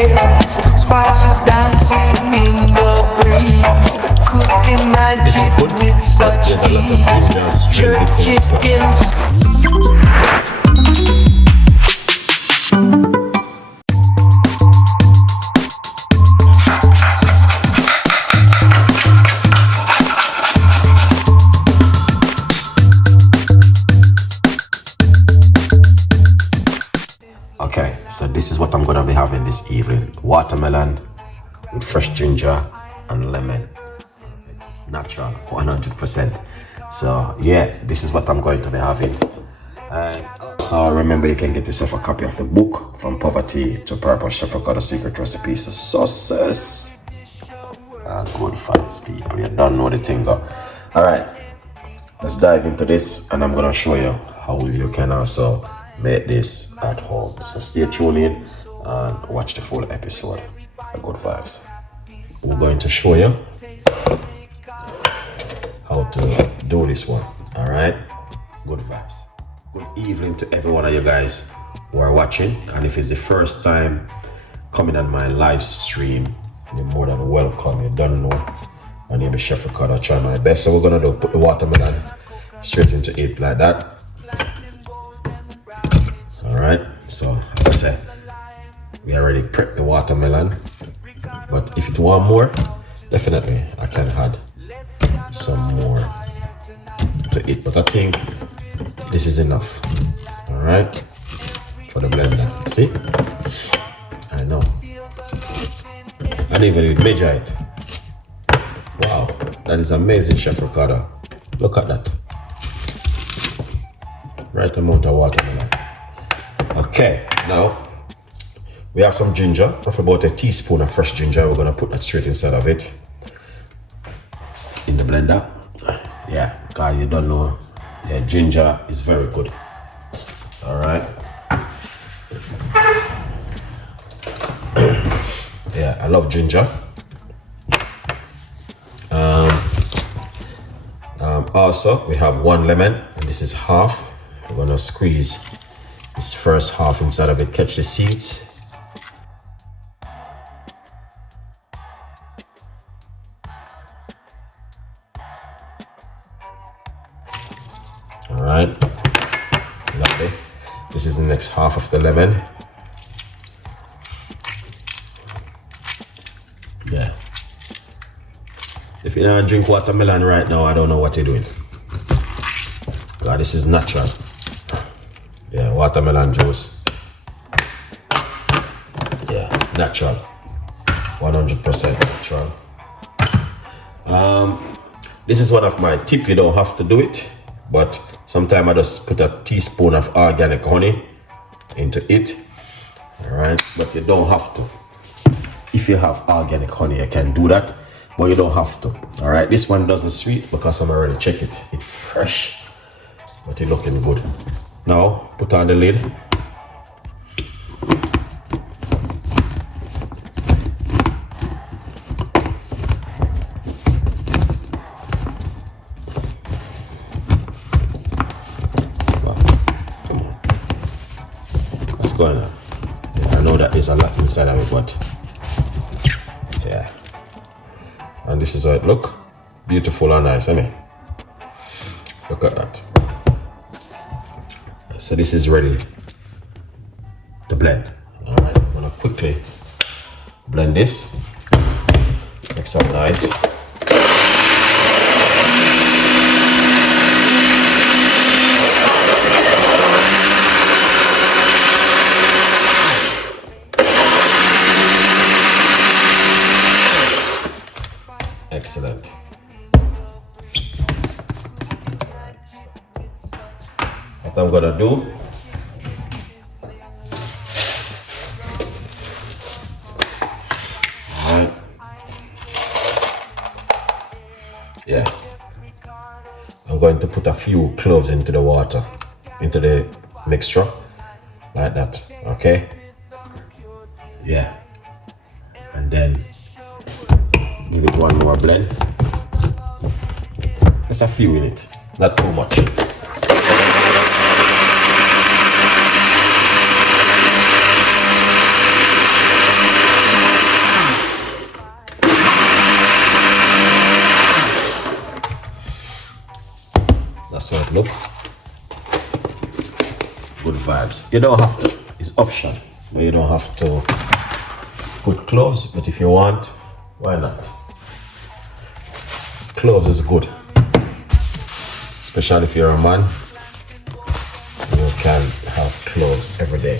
chaos, spices dancing in the breeze, cooking magic with such ease. Jerk chickens. Okay, so this is what I'm gonna be having this evening. Watermelon with fresh ginger and lemon. Natural, 100%. So yeah, this is what I'm going to be having. And so remember, you can get yourself a copy of the book, From Poverty to Purpose, Chef Ricardo Secret Recipes to Success. Good vibes, people. You don't know the thing though. Alright, let's dive into this, and I'm gonna show you how you can also make this at home. So stay tuned in and watch the full episode. Good vibes. We're going to show you how to do this one. All right, good vibes. Good evening to every one of you guys who are watching, and if it's the first time coming on my live stream, you're more than welcome. You don't know, my name is Chef Ricardo. I try my best. So we're gonna do put the watermelon straight into it like that. Alright, so as I said, we already prepped the watermelon, but if you want more, definitely I can add some more to it, but I think this is enough. Alright, for the blender. See, I know, and even with measure it. Wow, that is amazing, Chef Ricardo. Look at that, right amount of watermelon. Okay, now we have some ginger, roughly about a teaspoon of fresh ginger. We're gonna put that straight inside of it in the blender. Yeah, because you don't know, yeah, ginger is very good. All right. Yeah, I love ginger. Also, we have 1 lemon, and this is half. We're gonna squeeze this first half inside of it, catch the seeds. All right, lovely. This is the next half of the lemon. Yeah. If you don't drink watermelon right now, I don't know what you're doing. God, this is natural. Yeah, watermelon juice. Yeah, natural. 100% natural. This is one of my tips. You don't have to do it, but sometimes I just put a teaspoon of organic honey into it. All right, but you don't have to. If you have organic honey, you can do that, but you don't have to. All right, this one doesn't sweet because I'm already checked it. It's fresh, but it's looking good. Now, put on the lid. Wow, come on. What's going on? Yeah, I know that there's a lot inside of it, but yeah. And this is how it look. Beautiful and nice, isn't it? Look at that. So this is ready to blend. All right, I'm gonna quickly blend this. Mix up nice. Excellent. What I'm gonna do, alright, yeah, I'm going to put a few cloves into the water, into the mixture, like that, okay, yeah, and then give it one more blend, just a few in it, not too much. Look. Good vibes. You don't have to. It's optional. But you don't have to put cloves. But if you want, why not? Cloves is good. Especially if you're a man. You can have cloves every day.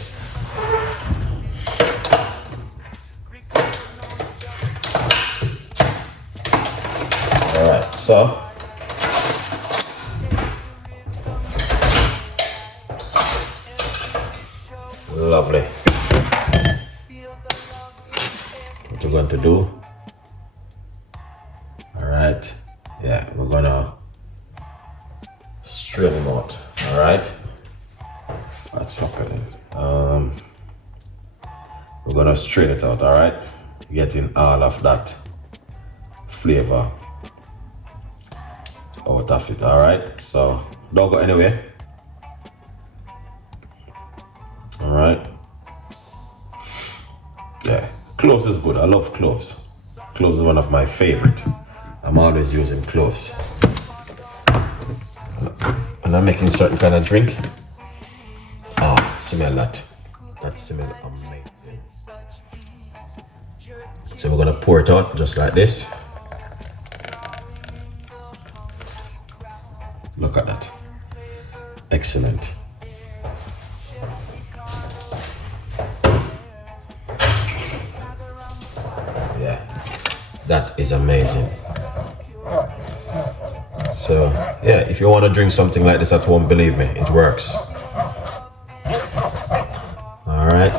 Alright, so lovely. What we're going to do, alright, yeah, we're gonna strain them out. Alright, what's happening? We're gonna strain it out. Alright, getting all of that flavor out of it. Alright, so don't go anywhere. Alright, yeah, cloves is good. I love cloves. Cloves is one of my favorite. I'm always using cloves. And I'm making certain kind of drink. Oh, smell that. That smells amazing. So we're gonna pour it out just like this. Look at that. Excellent. Yeah, that is amazing. So yeah, if you want to drink something like this at home, believe me, it works. All right.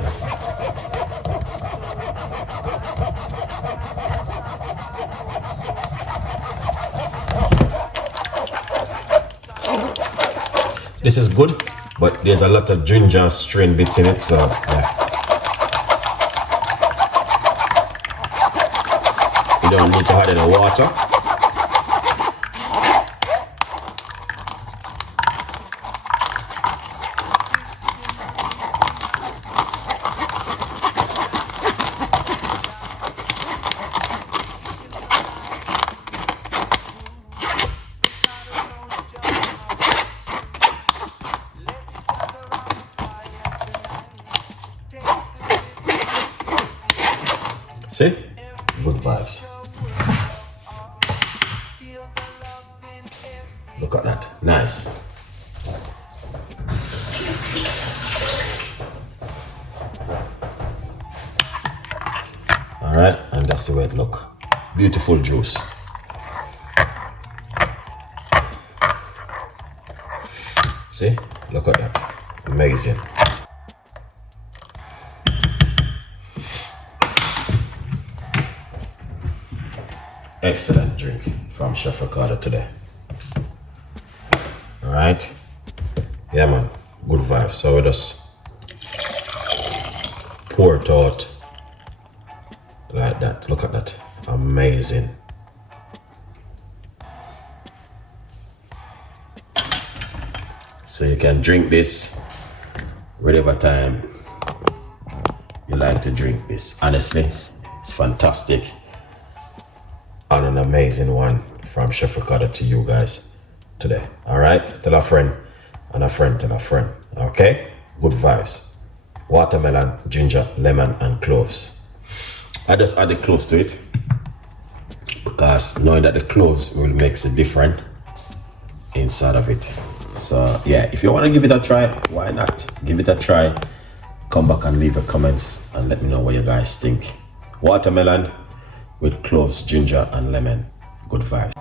This is good, but there's a lot of ginger strain bits in it, so yeah. You don't need to add any water. See? Good vibes. Look at that. Nice. Alright, and that's the way it look. Beautiful juice. See? Look at that. Amazing. Excellent drink from Chef Ricardo today. Alright. Yeah man, good vibe. So we just pour it out like that. Look at that. Amazing. So you can drink this whatever time you like to drink this. Honestly, it's fantastic. And an amazing one from Chef Ricardo to you guys today. Alright, tell a friend and a friend tell a friend. Okay, good vibes. Watermelon, ginger, lemon and cloves. I just add the cloves to it because knowing that the cloves will make a difference inside of it. So yeah, if you want to give it a try, why not? Give it a try. Come back and leave your comments and let me know what you guys think. Watermelon with cloves, ginger and lemon. Good vibes.